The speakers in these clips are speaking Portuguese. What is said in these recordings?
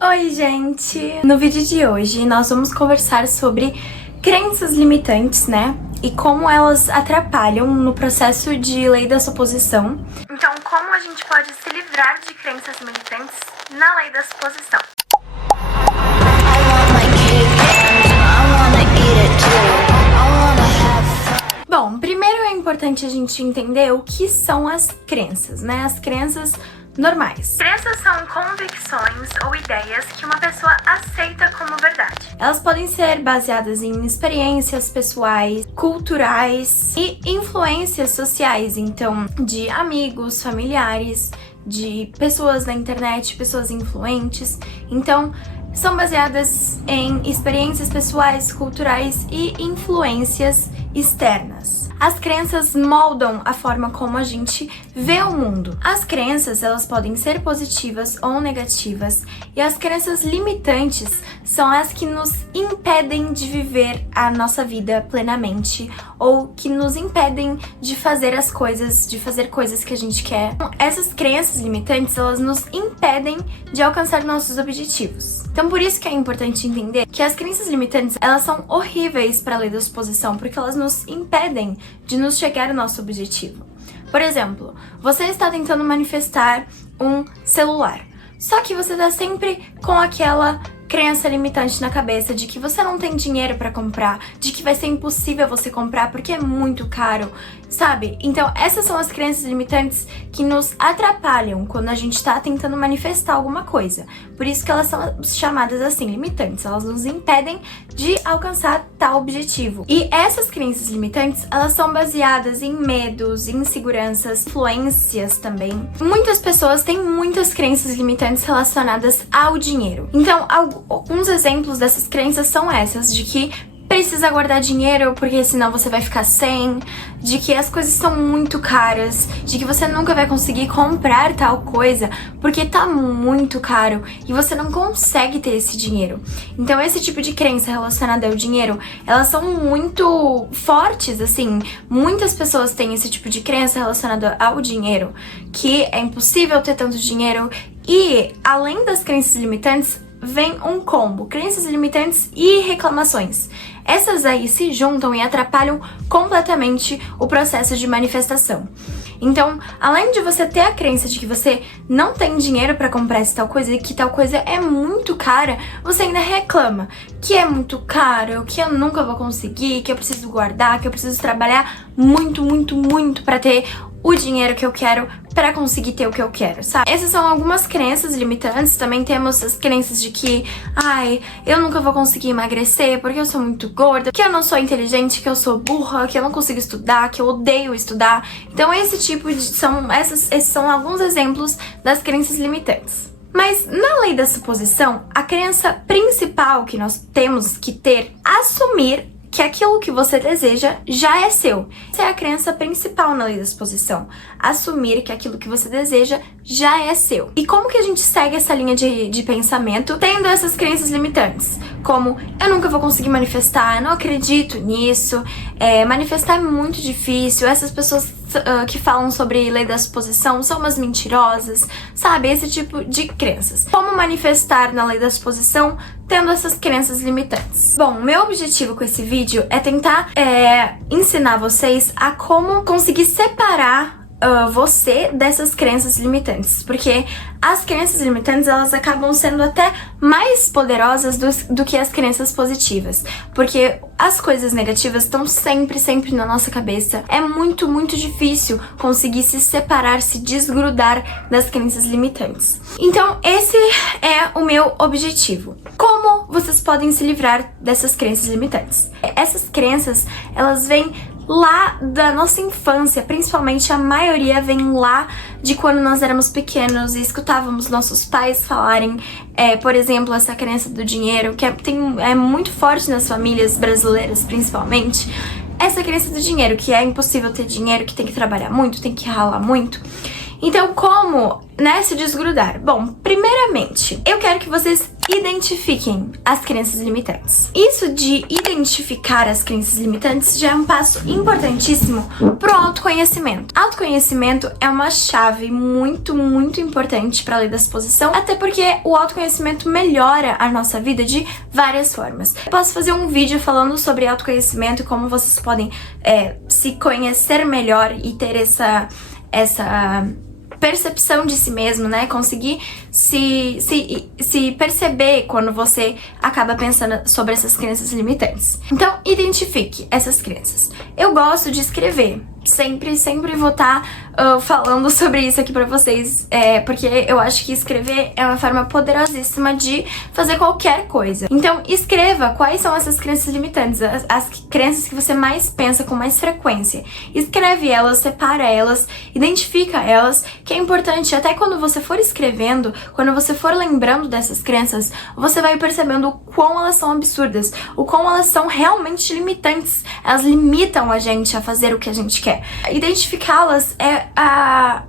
Oi, gente! No vídeo de hoje nós vamos conversar sobre crenças limitantes, né? E como elas atrapalham no processo de lei da suposição. Então, como a gente pode se livrar de crenças limitantes na lei da suposição? Bom, primeiro é importante a gente entender o que são as crenças, né? As crenças normais. Crenças são convicções ou ideias que uma pessoa aceita como verdade. Elas podem ser baseadas em experiências pessoais, culturais e influências sociais, então de amigos, familiares, de pessoas na internet, pessoas influentes. Então, são baseadas em experiências pessoais, culturais e influências externas. As crenças moldam a forma como a gente vê o mundo. As crenças, elas podem ser positivas ou negativas, e as crenças limitantes são as que nos impedem de viver a nossa vida plenamente, ou que nos impedem de fazer as coisas, de fazer coisas que a gente quer. Essas crenças limitantes, elas nos impedem de alcançar nossos objetivos. Então, por isso que é importante entender que as crenças limitantes, elas são horríveis para a lei da suposição, porque elas nos impedem de nos chegar ao nosso objetivo. Por exemplo, você está tentando manifestar um celular, só que você está sempre com aquela crença limitante na cabeça de que você não tem dinheiro pra comprar, de que vai ser impossível você comprar porque é muito caro, sabe? Então essas são as crenças limitantes que nos atrapalham quando a gente tá tentando manifestar alguma coisa. Por isso que elas são chamadas assim, limitantes. Elas nos impedem de alcançar tal objetivo. E essas crenças limitantes, elas são baseadas em medos, inseguranças, influências também. Muitas pessoas têm muitas crenças limitantes relacionadas ao dinheiro. Então, alguns exemplos dessas crenças são essas, de que precisa guardar dinheiro porque senão você vai ficar sem, de que as coisas são muito caras, de que você nunca vai conseguir comprar tal coisa porque tá muito caro e você não consegue ter esse dinheiro. Então esse tipo de crença relacionada ao dinheiro, elas são muito fortes, assim. Muitas pessoas têm esse tipo de crença relacionada ao dinheiro, que é impossível ter tanto dinheiro. E além das crenças limitantes, vem um combo, crenças limitantes e reclamações. Essas aí se juntam e atrapalham completamente o processo de manifestação. Então, além de você ter a crença de que você não tem dinheiro pra comprar essa tal coisa e que tal coisa é muito cara, você ainda reclama que é muito caro, que eu nunca vou conseguir, que eu preciso guardar, que eu preciso trabalhar muito, muito, muito pra ter o dinheiro que eu quero pra conseguir ter o que eu quero, sabe? Essas são algumas crenças limitantes. Também temos as crenças de que, eu nunca vou conseguir emagrecer porque eu sou muito gorda, que eu não sou inteligente, que eu sou burra, que eu não consigo estudar, que eu odeio estudar. Então esses são alguns exemplos das crenças limitantes. Mas na lei da suposição, a crença principal que nós temos que ter, assumir que aquilo que você deseja já é seu. Essa é a crença principal na lei da suposição. Assumir que aquilo que você deseja já é seu. E como que a gente segue essa linha de pensamento tendo essas crenças limitantes? Como, eu nunca vou conseguir manifestar, eu não acredito nisso, manifestar é muito difícil, essas pessoas que falam sobre lei da suposição são umas mentirosas, sabe? Esse tipo de crenças. Como manifestar na lei da suposição tendo essas crenças limitantes? Bom, meu objetivo com esse vídeo é tentar ensinar vocês a como conseguir separar você dessas crenças limitantes, porque as crenças limitantes, elas acabam sendo até mais poderosas do que as crenças positivas, porque as coisas negativas estão sempre, sempre na nossa cabeça. É muito, muito difícil conseguir se separar, se desgrudar das crenças limitantes. Então, esse é o meu objetivo. Como vocês podem se livrar dessas crenças limitantes? Essas crenças, elas vêm lá da nossa infância, principalmente a maioria vem lá de quando nós éramos pequenos e escutávamos nossos pais falarem, por exemplo, essa crença do dinheiro, que é muito forte nas famílias brasileiras, principalmente. Essa crença do dinheiro, que é impossível ter dinheiro, que tem que trabalhar muito, tem que ralar muito. Então, como, se desgrudar? Bom, primeiramente, eu quero que vocês identifiquem as crenças limitantes. Isso de identificar as crenças limitantes já é um passo importantíssimo pro autoconhecimento. Autoconhecimento é uma chave muito, muito importante para a lei da exposição, até porque o autoconhecimento melhora a nossa vida de várias formas. Eu posso fazer um vídeo falando sobre autoconhecimento e como vocês podem se conhecer melhor e ter essa percepção de si mesmo, né? Conseguir se perceber quando você acaba pensando sobre essas crenças limitantes. Então, identifique essas crenças. Eu gosto de escrever. Sempre vou estar falando sobre isso aqui pra vocês, porque eu acho que escrever é uma forma poderosíssima de fazer qualquer coisa. Então, escreva quais são essas crenças limitantes, as crenças que você mais pensa com mais frequência. Escreve elas, separa elas, identifica elas, que é importante. Até quando você for escrevendo, quando você for lembrando dessas crenças, você vai percebendo o quão elas são absurdas, o quão elas são realmente limitantes. Elas limitam a gente a fazer o que a gente quer. Identificá-las é a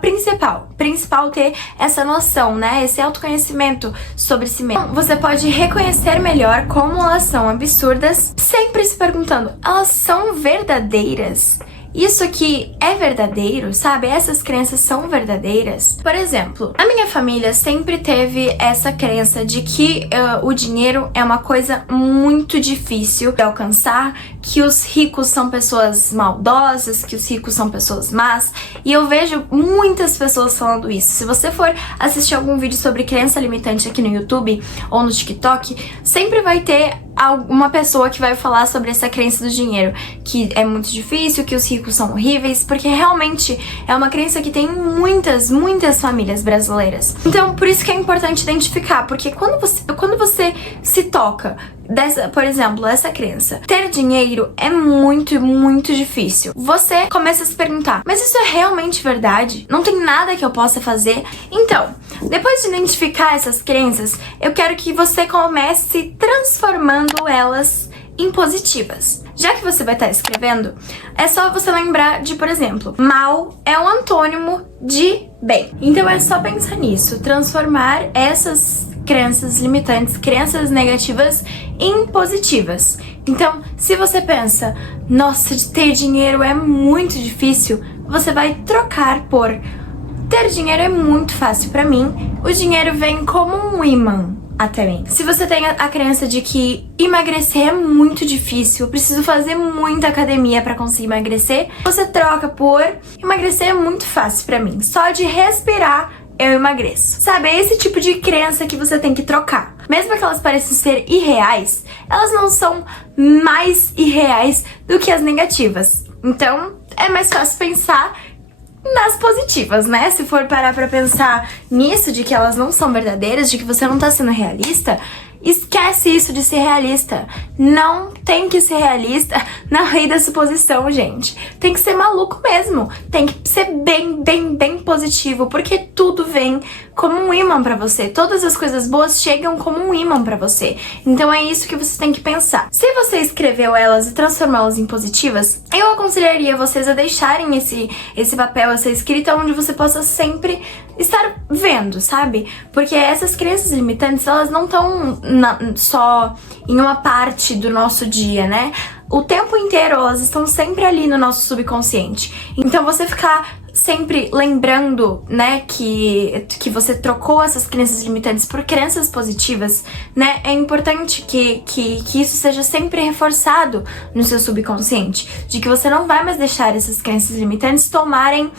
principal ter essa noção, né? Esse autoconhecimento sobre si mesmo. Então, você pode reconhecer melhor como elas são absurdas, sempre se perguntando, elas são verdadeiras? Isso aqui é verdadeiro, sabe? Essas crenças são verdadeiras. Por exemplo, a minha família sempre teve essa crença de que o dinheiro é uma coisa muito difícil de alcançar, que os ricos são pessoas maldosas, que os ricos são pessoas más, e eu vejo muitas pessoas falando isso. Se você for assistir algum vídeo sobre crença limitante aqui no YouTube ou no TikTok, sempre vai ter uma pessoa que vai falar sobre essa crença do dinheiro, que é muito difícil, que os ricos são horríveis, porque realmente é uma crença que tem muitas famílias brasileiras. Então, por isso que é importante identificar, porque quando você se toca por exemplo, essa crença, ter dinheiro é muito difícil. Você começa a se perguntar, mas isso é realmente verdade? Não tem nada que eu possa fazer? Então, depois de identificar essas crenças, eu quero que você comece transformando elas em positivas. Já que você vai estar escrevendo, é só você lembrar de, por exemplo, mal é um antônimo de bem. Então é só pensar nisso, transformar essas crenças limitantes, crenças negativas em positivas. Então, se você pensa, nossa, de ter dinheiro é muito difícil, você vai trocar por ter dinheiro é muito fácil pra mim, o dinheiro vem como um imã até mim. Se você tem a crença de que emagrecer é muito difícil, eu preciso fazer muita academia pra conseguir emagrecer, você troca por emagrecer é muito fácil pra mim, só de respirar eu emagreço. Sabe, é esse tipo de crença que você tem que trocar. Mesmo que elas pareçam ser irreais, elas não são mais irreais do que as negativas. Então, é mais fácil pensar nas positivas, né? Se for parar pra pensar nisso, de que elas não são verdadeiras, de que você não tá sendo realista, esquece isso de ser realista. Não tem que ser realista na lei da suposição, gente. Tem que ser maluco mesmo. Tem que ser bem positivo, porque tudo vem como um imã pra você. Todas as coisas boas chegam como um imã pra você. Então é isso que você tem que pensar. Se você escreveu elas e transformá-las em positivas, eu aconselharia vocês a deixarem esse papel, essa escrita, onde você possa sempre estar vendo, sabe? Porque essas crenças limitantes, elas não estão só em uma parte do nosso dia, né? O tempo inteiro elas estão sempre ali no nosso subconsciente. Então você ficar sempre lembrando, né, que você trocou essas crenças limitantes por crenças positivas, né, é importante que isso seja sempre reforçado no seu subconsciente, de que você não vai mais deixar essas crenças limitantes tomarem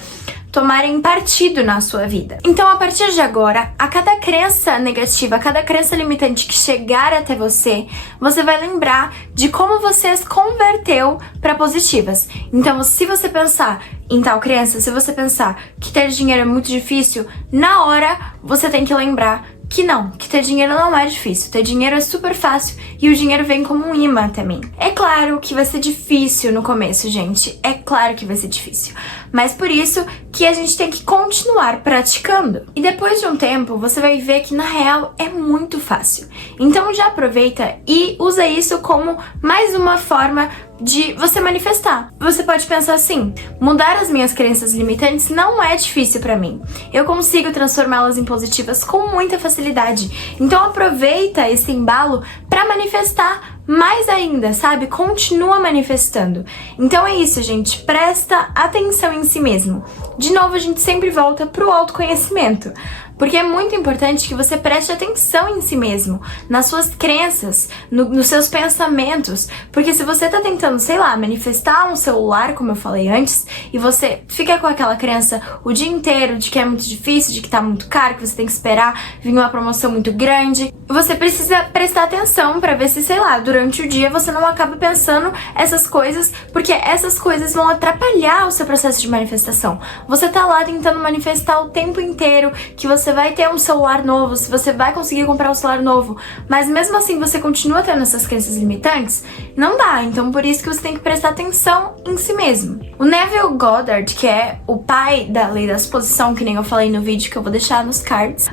partido na sua vida. Então, a partir de agora, a cada crença negativa, a cada crença limitante que chegar até você, você vai lembrar de como você as converteu para positivas. Então, se você pensar em tal crença, se você pensar que ter dinheiro é muito difícil, na hora você tem que lembrar que não, que ter dinheiro não é difícil, ter dinheiro é super fácil e o dinheiro vem como um imã até mim. É claro que vai ser difícil no começo, gente, é claro que vai ser difícil, mas por isso que a gente tem que continuar praticando. E depois de um tempo, você vai ver que na real é muito fácil. Então já aproveita e usa isso como mais uma forma de você manifestar. Você pode pensar assim: mudar as minhas crenças limitantes não é difícil pra mim. Eu consigo transformá-las em positivas com muita facilidade. Então aproveita esse embalo pra manifestar mais ainda, sabe? Continua manifestando. Então é isso, gente. Presta atenção em si mesmo. De novo, a gente sempre volta pro autoconhecimento. Porque é muito importante que você preste atenção em si mesmo, nas suas crenças, nos seus pensamentos. Porque se você tá tentando, sei lá, manifestar um celular, como eu falei antes, e você fica com aquela crença o dia inteiro de que é muito difícil, de que tá muito caro, que você tem que esperar vir uma promoção muito grande, você precisa prestar atenção pra ver se, sei lá, durante o dia você não acaba pensando essas coisas, porque essas coisas vão atrapalhar o seu processo de manifestação. Você tá lá tentando manifestar o tempo inteiro que você vai ter um celular novo, se você vai conseguir comprar um celular novo, mas mesmo assim você continua tendo essas crenças limitantes, não dá. Então por isso que você tem que prestar atenção em si mesmo. O Neville Goddard, que é o pai da lei da suposição, que nem eu falei no vídeo que eu vou deixar nos cards,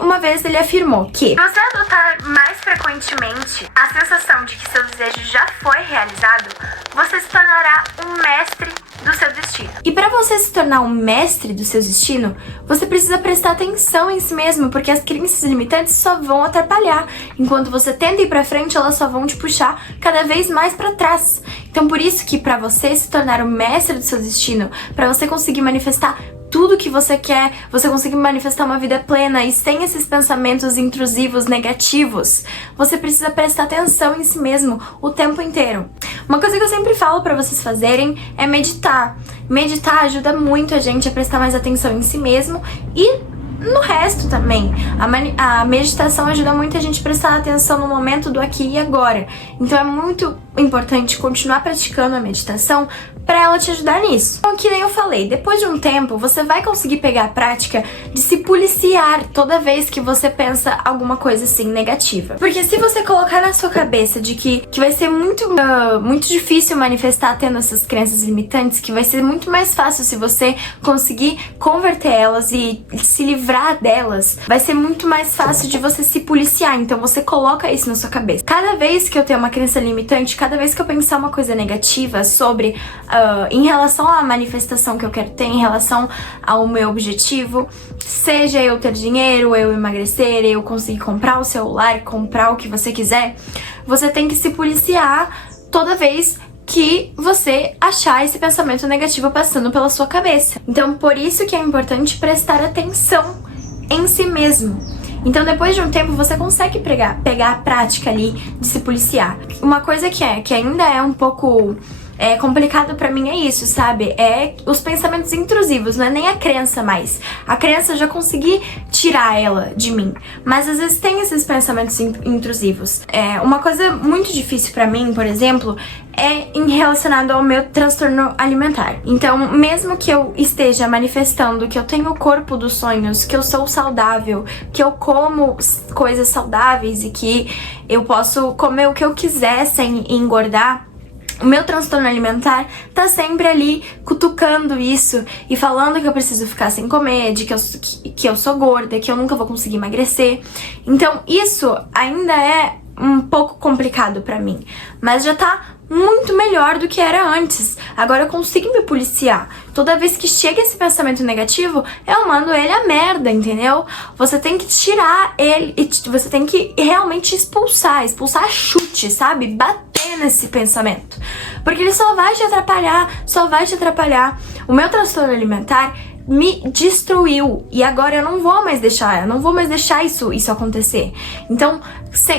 uma vez ele afirmou que se você adotar mais frequentemente a sensação de que seu desejo já foi realizado, você se tornará um mestre do seu destino. E para você se tornar um mestre do seu destino, você precisa prestar atenção em si mesmo, porque as crenças limitantes só vão atrapalhar. Enquanto você tenta ir pra frente, elas só vão te puxar cada vez mais pra trás. Então por isso que para você se tornar o mestre do seu destino, para você conseguir manifestar tudo que você quer, você conseguir manifestar uma vida plena e sem esses pensamentos intrusivos, negativos, você precisa prestar atenção em si mesmo o tempo inteiro. Uma coisa que eu sempre falo pra vocês fazerem é meditar. Meditar ajuda muito a gente a prestar mais atenção em si mesmo e no resto também. A meditação ajuda muito a gente a prestar atenção no momento do aqui e agora. Então é muito importante continuar praticando a meditação para ela te ajudar nisso. Então, que nem eu falei, depois de um tempo você vai conseguir pegar a prática de se policiar toda vez que você pensa alguma coisa assim negativa. Porque se você colocar na sua cabeça de que vai ser muito difícil manifestar tendo essas crenças limitantes, que vai ser muito mais fácil se você conseguir converter elas e se livrar delas, vai ser muito mais fácil de você se policiar. Então você coloca isso na sua cabeça. Cada vez que eu tenho uma crença limitante, cada vez que eu pensar uma coisa negativa sobre em relação à manifestação que eu quero ter, em relação ao meu objetivo, seja eu ter dinheiro, eu emagrecer, eu conseguir comprar o celular, comprar o que você quiser, você tem que se policiar toda vez que você achar esse pensamento negativo passando pela sua cabeça. Então por isso que é importante prestar atenção em si mesmo. Então depois de um tempo você consegue pegar a prática ali de se policiar. Uma coisa que ainda é um pouco complicado pra mim é isso, sabe? É os pensamentos intrusivos, não é nem a crença mais. A crença eu já consegui tirar ela de mim, mas às vezes tem esses pensamentos intrusivos. Uma coisa muito difícil pra mim, por exemplo, é relacionado ao meu transtorno alimentar. Então, mesmo que eu esteja manifestando que eu tenho o corpo dos sonhos, que eu sou saudável, que eu como coisas saudáveis e que eu posso comer o que eu quiser sem engordar, o meu transtorno alimentar tá sempre ali cutucando isso e falando que eu preciso ficar sem comer, de que eu sou gorda, que eu nunca vou conseguir emagrecer. Então isso ainda é um pouco complicado pra mim, mas já tá muito melhor do que era antes. Agora eu consigo me policiar. Toda vez que chega esse pensamento negativo, eu mando ele a merda, entendeu? Você tem que tirar ele e você tem que realmente expulsar a chute, sabe? Bater nesse pensamento. Porque ele só vai te atrapalhar, O meu transtorno alimentar me destruiu e agora eu não vou mais deixar isso acontecer. Então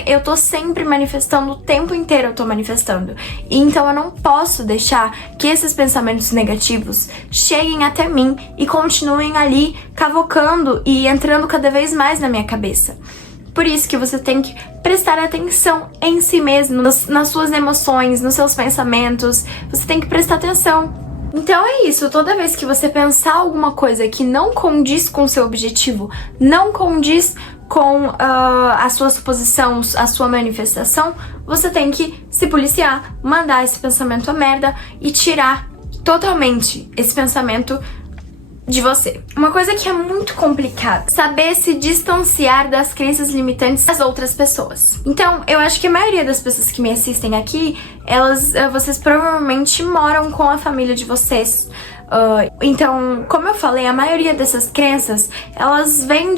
eu tô sempre manifestando, o tempo inteiro eu tô manifestando, e então eu não posso deixar que esses pensamentos negativos cheguem até mim e continuem ali cavocando e entrando cada vez mais na minha cabeça. Por isso que você tem que prestar atenção em si mesmo, nas suas emoções, nos seus pensamentos. Você tem que prestar atenção. Então é isso, toda vez que você pensar alguma coisa que não condiz com o seu objetivo, não condiz com a sua suposição, a sua manifestação, você tem que se policiar, mandar esse pensamento a merda e tirar totalmente esse pensamento de você. Uma coisa que é muito complicada, saber se distanciar das crenças limitantes das outras pessoas. Então, eu acho que a maioria das pessoas que me assistem aqui, vocês provavelmente moram com a família de vocês. Então, como eu falei, a maioria dessas crenças, elas vêm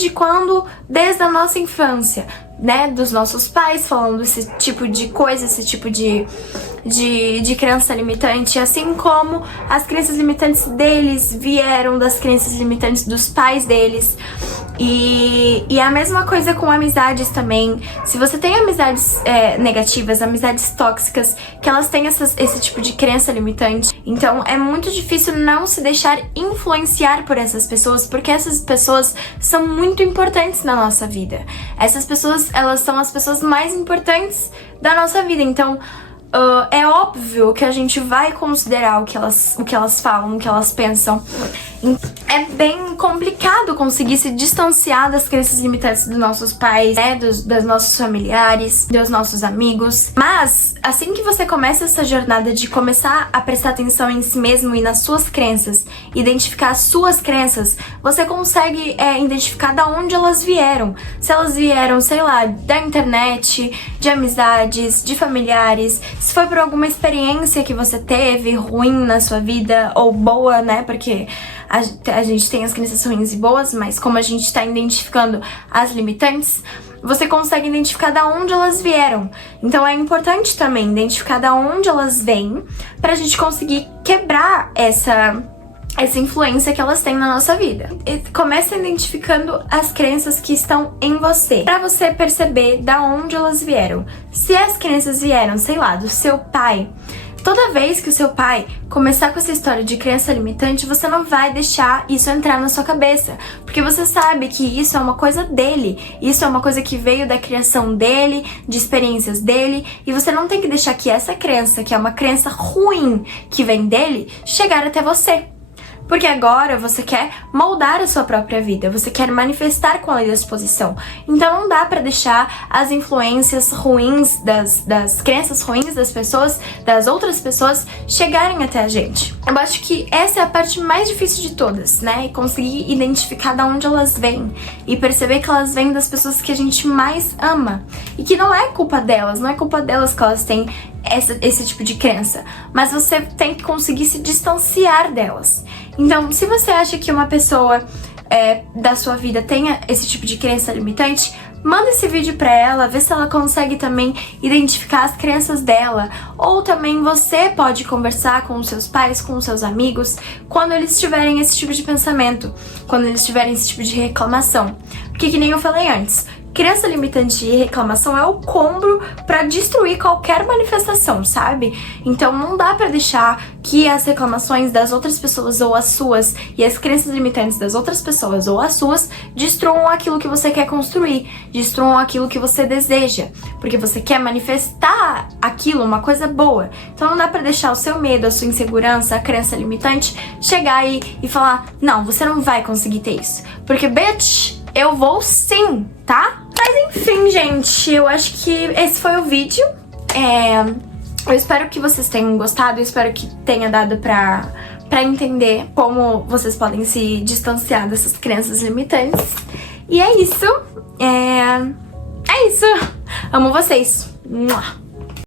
desde a nossa infância, né? Dos nossos pais falando esse tipo de coisa, esse tipo de crença limitante, assim como as crenças limitantes deles vieram das crenças limitantes dos pais deles. E a mesma coisa com amizades também. Se você tem amizades negativas, amizades tóxicas, que elas têm esse tipo de crença limitante, então é muito difícil não se deixar influenciar por essas pessoas, porque essas pessoas são muito importantes na nossa vida. Essas pessoas, elas são as pessoas mais importantes da nossa vida, então é óbvio que a gente vai considerar o que elas falam, o que elas pensam. É bem complicado conseguir se distanciar das crenças limitantes dos nossos pais, né, dos nossos familiares, dos nossos amigos. Mas, assim que você começa essa jornada de começar a prestar atenção em si mesmo e nas suas crenças, identificar as suas crenças, você consegue identificar de onde elas vieram. Se elas vieram, sei lá, da internet, de amizades, de familiares, se foi por alguma experiência que você teve ruim na sua vida, ou boa, né, porque a gente tem as crenças ruins e boas, mas como a gente tá identificando as limitantes, você consegue identificar de onde elas vieram. Então é importante também identificar de onde elas vêm pra gente conseguir quebrar essa influência que elas têm na nossa vida. E começa identificando as crenças que estão em você, pra você perceber de onde elas vieram. Se as crenças vieram, sei lá, do seu pai, toda vez que o seu pai começar com essa história de crença limitante, você não vai deixar isso entrar na sua cabeça, porque você sabe que isso é uma coisa dele, isso é uma coisa que veio da criação dele, de experiências dele, e você não tem que deixar que essa crença, que é uma crença ruim que vem dele, chegar até você. Porque agora você quer moldar a sua própria vida, você quer manifestar com a lei da exposição. Então não dá pra deixar as influências ruins, das crenças ruins das pessoas, das outras pessoas, chegarem até a gente. Eu acho que essa é a parte mais difícil de todas, né? E conseguir identificar de onde elas vêm e perceber que elas vêm das pessoas que a gente mais ama. E que não é culpa delas, não é culpa delas que elas têm esse tipo de crença, mas você tem que conseguir se distanciar delas. Então, se você acha que uma pessoa da sua vida tenha esse tipo de crença limitante, manda esse vídeo pra ela, vê se ela consegue também identificar as crenças dela. Ou também você pode conversar com os seus pais, com os seus amigos, quando eles tiverem esse tipo de pensamento, quando eles tiverem esse tipo de reclamação. Porque, que nem eu falei antes, crença limitante e reclamação é o combo pra destruir qualquer manifestação, sabe? Então não dá pra deixar que as reclamações das outras pessoas ou as suas e as crenças limitantes das outras pessoas ou as suas destruam aquilo que você quer construir, destruam aquilo que você deseja, porque você quer manifestar aquilo, uma coisa boa. Então não dá pra deixar o seu medo, a sua insegurança, a crença limitante chegar aí e falar: não, você não vai conseguir ter isso, porque bitch, eu vou sim, tá? Mas enfim, gente, eu acho que esse foi o vídeo. Eu espero que vocês tenham gostado, eu espero que tenha dado pra entender como vocês podem se distanciar dessas crenças limitantes. E é isso. É isso. Amo vocês. Mua.